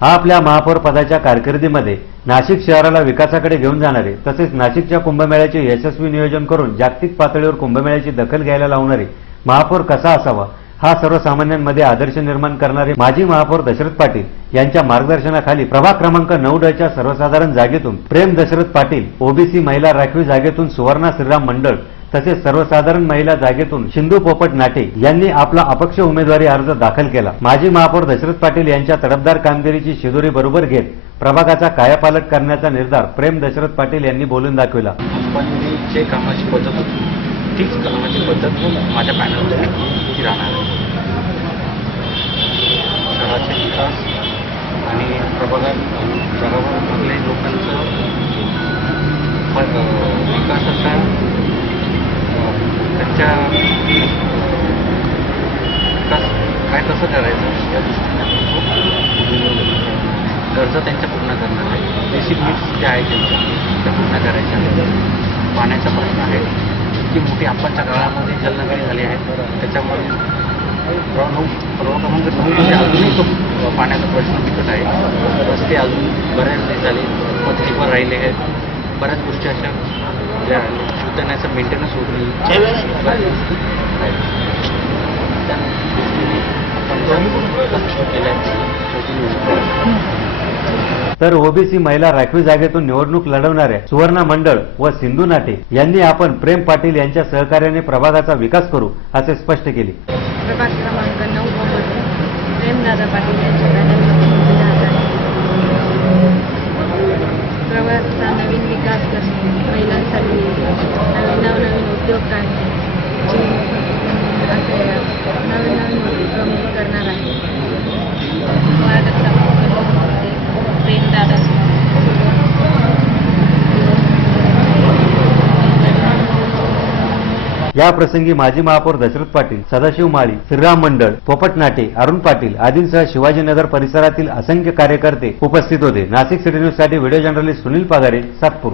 आपल्या महापौर पदाच्या कारकिर्दीमध्ये नाशिक शहराला विकासाकडे घेऊन जाणारे तसेच नाशिकच्या कुंभमेळ्याचे यशस्वी नियोजन करून जागतिक पातळीवर कुंभमेळ्याची दखल घ्यायला लावणारे महापौर कसा असावा हा सर्वसामान्यांमध्ये आदर्श निर्माण करणारे माजी महापौर दशरथ पाटील यांच्या मार्गदर्शनाखाली प्रभाग क्रमांक नऊ डच्या सर्वसाधारण जागेतून प्रेम दशरथ पाटील ओबीसी महिला राखीव जागेतून सुवर्णा श्रीराम मंडळ तसेच सर्वसाधारण महिला जागेतून शिंदू पोपट नाटे यांनी आपला अपक्ष उमेदवारी अर्ज दाखल केला. माजी महापौर दशरथ पाटील यांच्या तडफदार कामगिरीची शिदोरी बरोबर घेत प्रभागाचा कायापालट करण्याचा निर्धार प्रेम दशरथ पाटील यांनी बोलून दाखविला. जे कामाची पद्धत होती तीच कामाची पद्धत हो माझ्या पॅनलमध्ये ती राहणार आहे. शहराचा विकास आणि प्रभागात शहरावर लोकांचा विकासाचा अं, त्यांच्या विकास काय कसं करायचं? या दृष्टीने गरजा त्यांच्या पूर्ण करणार आहे. बेसिक नीड्स ज्या आहेत त्यांच्या त्या पूर्ण करायच्या आहेत पाण्याचा प्रश्न आहे ती मोठी आपणच्या काळामध्ये जलनगरी झाली आहे. त्याच्यामुळे नऊ प्रभाग क्रमांक नऊमध्ये अजूनही तो पाण्याचा प्रश्न बिकट आहे. रस्ते अजून बऱ्याच नाही झाले. पथकीवर राहिले आहेत. बऱ्याच गोष्टी अशा ज्या शिवसेनेचं मेंटेनन्स होत नाही बऱ्याच गोष्टी आहेत. त्या दृष्टीने आपण जो विकास केला आहे तर ओबीसी महिला राखीव जागेतून निवडणूक लढवणाऱ्या सुवर्णा मंडळ व सिंधू नाटे यांनी आपण प्रेम पाटील यांच्या सहकार्याने प्रभागाचा विकास करू असे स्पष्ट केले. प्रभाग क्रमांक नऊ प्रेमदादा पाटील यांच्या बॅनरमध्ये प्रवासाचा नवीन विकास करणे महिलांसाठी नवीन नवनवीन उद्योग काढणे असे नवीन नवीन उपक्रम करणार आहे वार्ड क्रमांक नऊमध्ये प्रेमदादा या प्रसंगी माजी महापौर दशरथ पाटील सदाशिव माळी श्रीराम मंडळ पोपट नाटे अरुण पाटील आदींसह शिवाजीनगर परिसरातील असंख्य कार्यकर्ते उपस्थित होते. नाशिक सिटी न्यूजसाठी व्हिडिओ जर्नलिस्ट सुनील पागारे सातपूर.